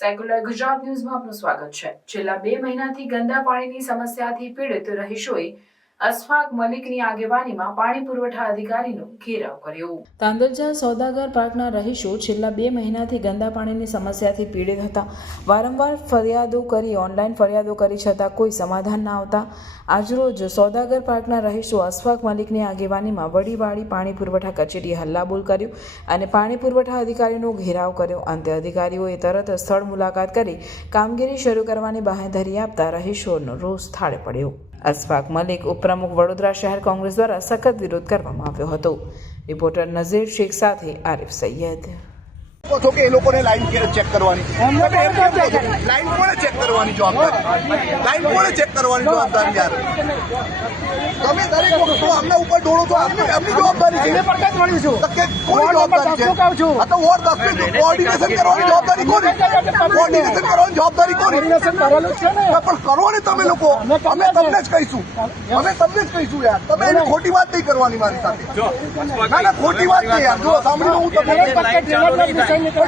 Secular Gujarat ન્યૂઝમાં આપનું સ્વાગત છે. છેલ્લા બે મહિનાથી ગંદા પાણીની સમસ્યાથી પીડિત રહીશોએ અશફાક મલિકની આગેવાનીમાં પાણી પુરવઠા અધિકારીનો ઘેરાવ કર્યો. તાંદલજા સોદાગર પાર્કના રહીશો છેલ્લા બે મહિનાથી ગંદા પાણીની સમસ્યાથી પીડિત હતા. વારંવાર ફરિયાદો કરી, ઓનલાઈન ફરિયાદો કરી છતાં કોઈ સમાધાન ના આવતા. આજરોજ સોદાગર પાર્કના રહીશો અશફાક મલિકની આગેવાનીમાં વડીવાળી પાણી પુરવઠા કચેરીએ હલ્લાબોલ કર્યું અને પાણી પુરવઠા અધિકારીનો ઘેરાવ કર્યો. અંતે અધિકારીઓએ તરત સ્થળ મુલાકાત કરી કામગીરી શરૂ કરવાની બાંહેધરી આપતા રહીશોનો રોષ થાળે પડ્યો. અશફાક મલિક ઉપપ્રમુખ વડોદરા શહેર કોંગ્રેસ દ્વારા સખત વિરોધ કરવામાં આવ્યો હતો. રિપોર્ટર નઝીર શેખ સાથે આરિફ સૈયદ. છો કે એ લોકોને લાઈન ચેક કરવાની? લાઈન કોને ચેક કરવાની જવાબદારી લાઈન કોને ચેક કરવાની જવાબદારી યાર. તમે દરેક વખત અમને ઉપર ડોળો તો આમની જવાબદારી છે. તો જવાબદારી છે. તો વોર્ડ દસ કોઓર્ડિનેશન કરવાની જવાબદારી કોની? કોઓર્ડિનેશન કરવાની જવાબદારી કોની? પણ કરો ને તમે લોકો. અમે તમને જ કહીશું. અમે તમને જ કહીશું યાર. તમે એની ખોટી વાત નહીં કરવાની મારી સાથે. ના ના ખોટી વાત નહીં યાર. જો સાંભળી હું તમને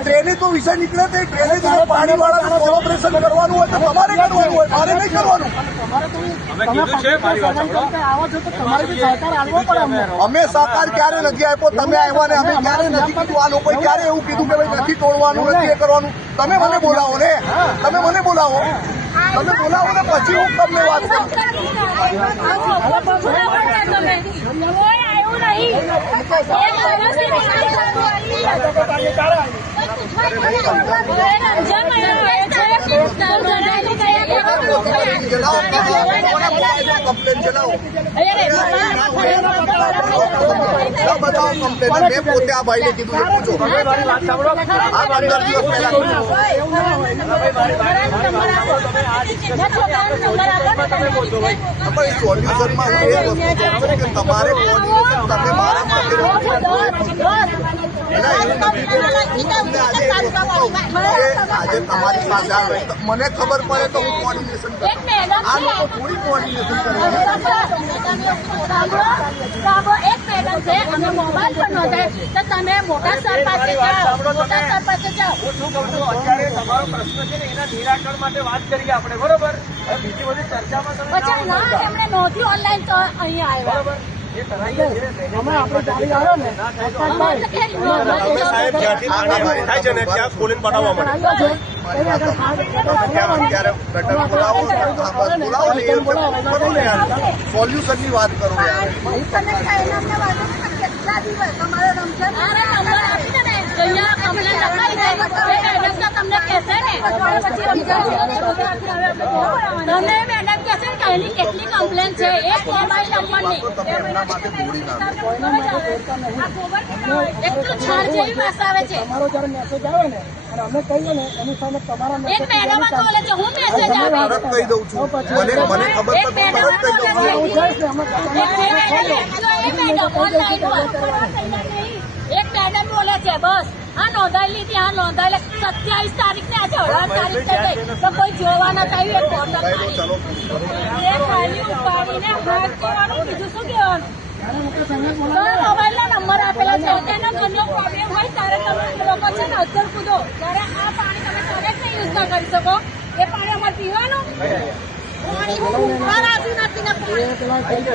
ટ્રેને તો વિષય નીકળે તે. તો પાણી વાળા કોલોબરેશન કરવાનું હોય તો તમારે કરવાનું હોય. મારે નહીં કરવાનું. અમે છે સહકાર ક્યારે નથી આપ્યો? તમે આવ્યા ને અમે ક્યારે નથી કીધું. આ લોકોએ ક્યારે એવું કીધું કે ભાઈ નથી તોડવાનું નથી એ કરવાનું? તમે મને બોલાવો ને તમે મને બોલાવો. તમે બોલાવો ને પછી હું તમને વાત કરું. કોઈ આવ્યું નહીં એક કમ્પ્લેન ચલાવો ના બતાવો કમ્પ્લેન મેં પોતે આ ભાઈને કીધું છે પૂછો મારી વાત સાંભળો આ પંદર દિવસ પહેલા પણ સોલ્યુશનમાં હું એ વસ્તુ કહું છું કે તમારે કોર્ડિનેશન તમે મારા માટે એના એવું નથી કે તમને આજે એક વસ્તુ કહું કે આજે તમારી પાસે આવે તો મને ખબર પડે તો હું કોર્ડિનેશન કરું આ લોકો થોડી કોર્ડિનેશન કરે એક મેડમ છે અમે મોબાઈલ પર નોંધાય. તો તમે મોટા સર પાસે જાઓ મોટા સર પાસે જાઓ. હું શું કહું છું અત્યારે તમારો પ્રશ્ન છે ને એના નિરાકરણ માટે વાત કરીએ આપણે બરોબર? બીજી બધી ચર્ચામાં તમે પછી ના એમણે નોંધ્યું ઓનલાઈન તો અહીંયા આવ્યા. બરોબર? સાહેબ જ્યાંથી પાણી થાય છે ને ત્યાં ખોલીને પટાવવા મળે ત્યારે ગટર બોલાવો આ બસ બોલાવો ને એ કરો ને યાર સોલ્યુશનની વાત કરો યાર તમને મેડમ કહે છે કે એની કેટલી કમ્પ્લેન છે એક મોબાઈલ નંબરની તમે એમના માટે દોડી નાખો એટલું છાણ જેવી વાસ છે? તમારો જયારે મેસેજ આવે ને અને અમે કહીએ ને એની સામે તમારા એક મેડમ બોલે છે. હું મેસેજ આવે કહી દઉં છું. મને મને ખબર એક પડે તો તરત કહી દઉં છું. જાય છે. એક મેડમ બોલે છે બસ આ નોંધાયેલી હતી આ નોંધાઈ સત્યાવીસ તારીખ ને આજે અઢાર તારીખ થઈ તો કોઈ જોવા નથી આવ્યું એક કહી એ ખાલી ઉપાડીને હાથ કરવાનું બીજું શું કહેવાનું મોબાઈલ નો નંબર આપેલો છે તેનો ઘરનો પ્રોબ્લેમ હોય ત્યારે તમે લોકો છે ને અસર કૂદો ત્યારે આ પાણી તમે તરત નહીં યુઝ ના કરી શકો એ પાણી અમારે પીવાનું પાણી ઉપર આવ્યું નથી ને પાણી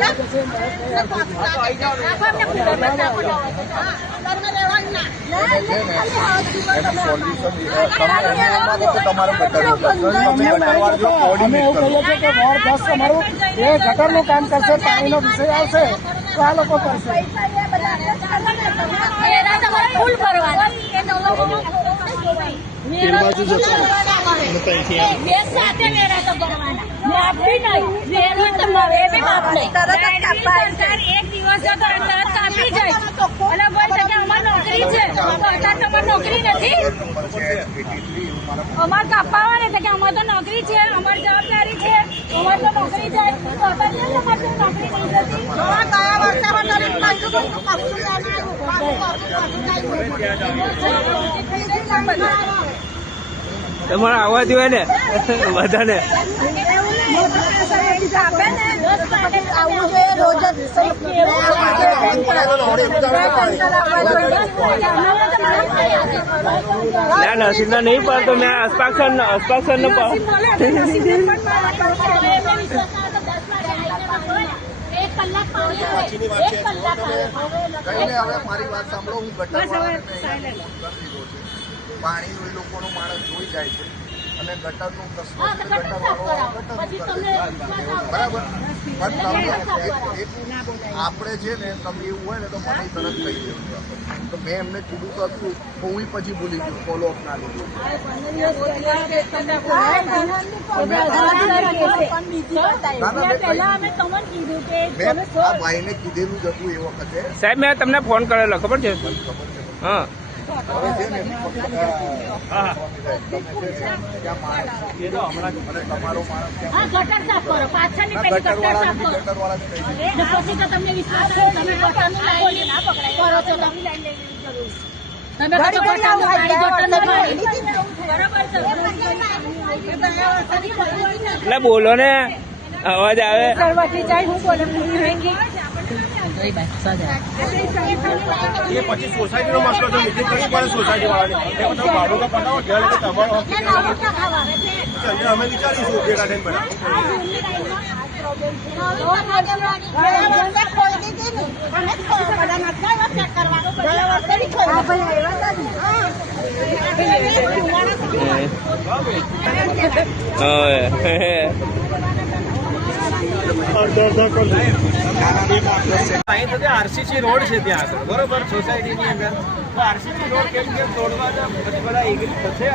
નાખો ગટરનું કામ કરશે પાણીનો વિષય આવશે તો આ લોકો કરશે એક દિવસ તો કાપી જાય. નોકરી છે. તો અત્યારે તમારે નોકરી નથી? અમારે કાપવા ને કે અમારે તો નોકરી છે અમારી જવાબદારી છે અમારે તો નોકરી છે. તો અત્યારે કેમ તમારે નોકરી નહીં જતી કયા વર્ષે તમારે આવવા જોઈએ ને? બધાને. ને આવવું જોઈએ રોજ ના નસીબના નહીં પાડતો, મેં હસ્તાક્ષર હસ્તાક્ષર ન આવે. છે આવે. મારી વાત સાંભળો છે માણસ જોઈ જાય છે અને ગટરનું. બરાબર? પણ આપણે છે ને તમે એવું હોય ને તો મને તરત કહી દેવું તો મેં એમને કીધું તો હતું હું પછી ભૂલી ગયું ફોલો અપ ના લીધું. ભાઈને કીધેલું જ હતું એ વખતે. સાહેબ મેં તમને ફોન કરેલો ખબર છે? મને ખબર છે. હા. ગટર સાફ કરો. પાછળની પેલી ગટર કરો. પછી તો તમને વિશ્વાસ તમે કરો છો તમે બરાબર બોલો ને અવાજ આવે. કરવાથી જાય હું બોલે એ પછી સોસાયટીનો મસલો તો મિટિંગ કરવી પડે સોસાયટી વાળાની? એ તમે ભાડું તો પટાવો ત્યારે કે તમારો. હક છે. એટલે અમે વિચારીશું ભેગા થઈને બધા. હવે અહીં તો આરસીસી રોડ છે ત્યાં આગળ બરોબર? સોસાયટીની અંદર. તો આરસીસી રોડ કેમ કેમ તોડવાના બધા એગ્રી થશે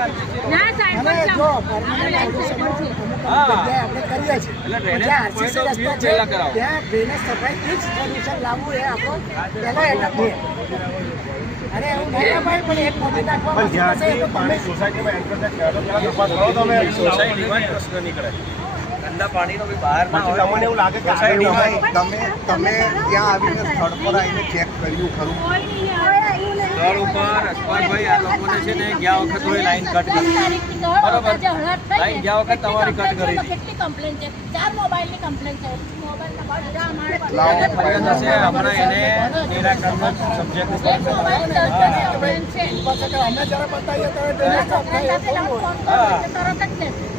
સોસાયટીમાં પ્રશ્ન નીકળે. ગંદા પાણીનો બી બહાર ના હોય તમને એવું લાગે કે તમે તમે ત્યાં આવીને સ્થળ પર આવીને ચેક કર્યું ખરું? સ્થળ ઉપર અખબારભાઈ આ લોકોને છે ને ગયા વખત થોડી લાઈન કટ કરી. બરાબર. લાઈન ગયા વખત તમારી કટ કરી. કેટલી કમ્પ્લેન છે? ચાર મોબાઈલની કમ્પ્લેન છે. સબ્જેક્ટ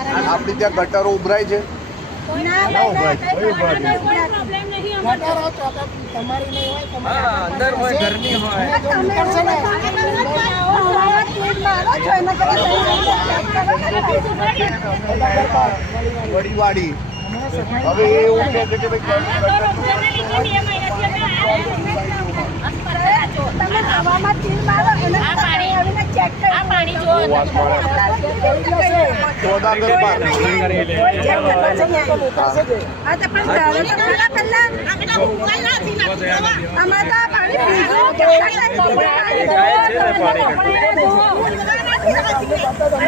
આપણી ત્યાં ગટરો ઉભરાય છે. હવે એ એવું કે છે કે ભાઈ બે મહિનાથી અમે આ પાણી આ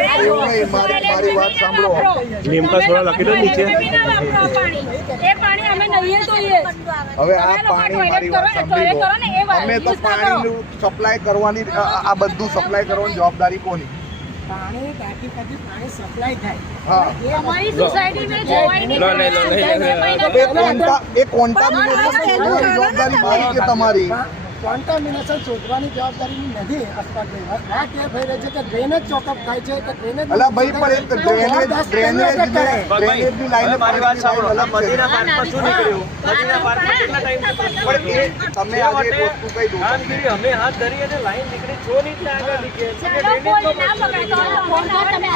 મારી મારી સાંભળો લખી દો નીચે. હવે આ પાણી મારી વાત સાંભળી લો અમે તો. પાણીનું સપ્લાય કરવાની આ બધું સપ્લાય કરવાની જવાબદારી કોની પાણી ટાંકી પરથી પાણી સપ્લાય થાય. હા. અમારી સોસાયટીને જોવાય નહીં. એ કોન્ટા એ તમારી. કોન્ટામિનેશન શોધવાની જવાબદારી નથી અસ્પતાલની આ કે થઈ રહી છે કે ડ્રેનેજ ચોકઅપ થાય છે કે ડ્રેનેજ અલા ભાઈ પણ એક ડ્રેનેજ ડ્રેનેજ ને ડ્રેનેજની લાઈન મારી વાત સાંભળો. મદીના પાર્કમાં શું નીકળ્યું? મદીના પાર્કમાં કેટલા ટાઈમ પણ એ તમે આજે એક વસ્તુ કહી દો કામગીરી અમે હાથ ધરી અને લાઈન નીકળી છો નહીં ત્યાં આગળ નીકળે છે ચાલો કોઈ ના ને,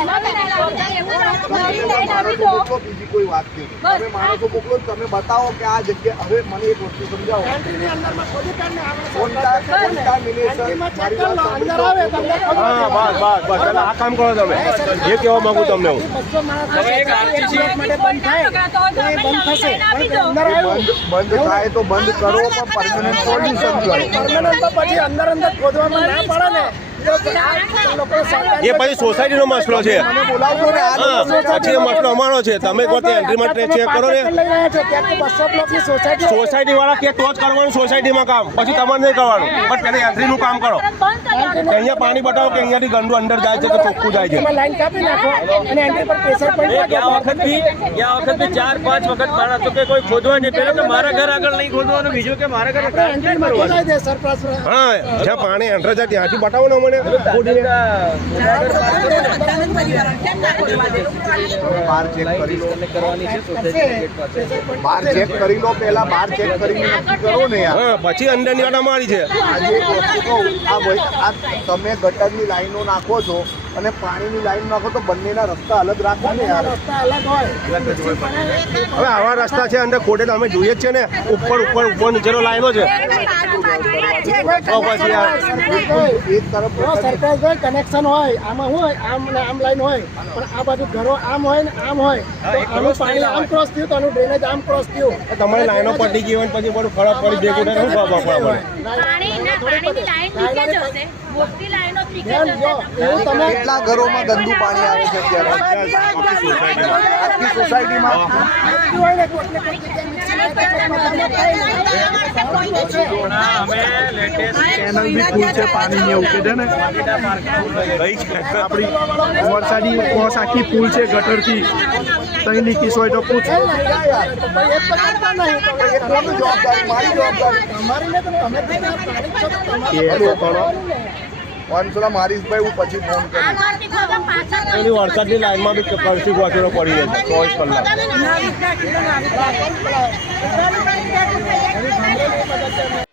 બીજી કોઈ વાત નહીં. તમે માણસો મોકલો તમે બતાવો કે આ જગ્યા હવે મને એક વસ્તુ સમજાવો. અંદરમાં ખોદી કાઢને આપણે હા બસ બસ બસ એટલે આ કામ કરો તમે એ કહેવા માંગુ તમને બંધ થાય તો બંધ કરો, પણ પરમેનન્ટ સોલ્યુશન કરો. પછી અંદર અંદર ખોદવામાં ના પડે ને. એ પછી સોસાયટીનો મસલો છે. મને બોલાવજો ને આ હા પછી મસલો અમારો છે તમે કહો તે એન્ટ્રી માટે ચેક કરો ને. સોસાયટી વાળા કે તો જ કરવાનું સોસાયટીમાં કામ. પછી તમારે નહીં કરવાનું. પણ પહેલા એન્ટ્રીનું કામ કરો. અહીંયા પાણી બતાવો કે અહીંયાથી ગંદુ અંદર જાય છે કે ચોખ્ખું જાય છે. ચાર પાંચ વખત મારા તો કે કોઈ ખોદવા નહીં. પેલો કે મારા ઘર આગળ નહીં ખોદવાનું બીજું કે મારા ઘર હા જ્યાં પાણી એન્ટર જાય ત્યાંથી બતાવો ને અમને ખોદીને. ચેક કરી લો કરવાની છે સોસાયટી ગેટ પાસે બહાર ચેક કરી લો પહેલા બાર ચેક કરીને નક્કી કરો ને પછી અંદરની વાડા મારી છે આજે એક વસ્તુ કહું આ ભાઈ આ તમે ગટરની લાઈનો નાખો છો અને પાણીની લાઈન નાખો તો બંનેના રસ્તા અલગ રાખો ને યાર. રસ્તા અલગ હોય હવે આવા રસ્તા છે અંદર ખોટે તો અમે જોઈએ જ છે ને. ઉપર ઉપર ઉપર નીચેનો લાઈનો છે. એક તરફ સરપ્રાઈઝ હોય કનેક્શન હોય આમાં હોય? આમ ને આમ લાઈન હોય. પણ આ બાજુ ઘરો આમ હોય ને આમ હોય. તો આનું પાણી આમ ક્રોસ થયું તો આનું ડ્રેનેજ આમ ક્રોસ થયું. તમારે લાઈનો પટી ગઈ હોય પછી બધું ખરાબ પડી શું પડે. પાણી પાણીની લાઈન કેટલા ઘરોમાં ગંદુ પાણી આવે છે અત્યારે આખી સોસાયટીમાં અમે લેટેસ્ટ બી ફૂલ છે એવું કે છે ને આપણી વરસાદી કોસ આખી ફૂલ છે ગટરથી તઈ લીકીસ હોય તો પૂછો તો ભાઈ એક તો કરતા નહીં તો એ કોની જવાબદારી મારી જવાબદારી તમારી ને તો તમે જ ના પાણી જ છો તો તમારે હલો કરો વાંસળા મારીશભાઈ હું પછી ફોન કરીશ પેલી વરસાદની લાઈનમાં બી કળશી વાંચેલો પડી જાય ચોવીસ કલાક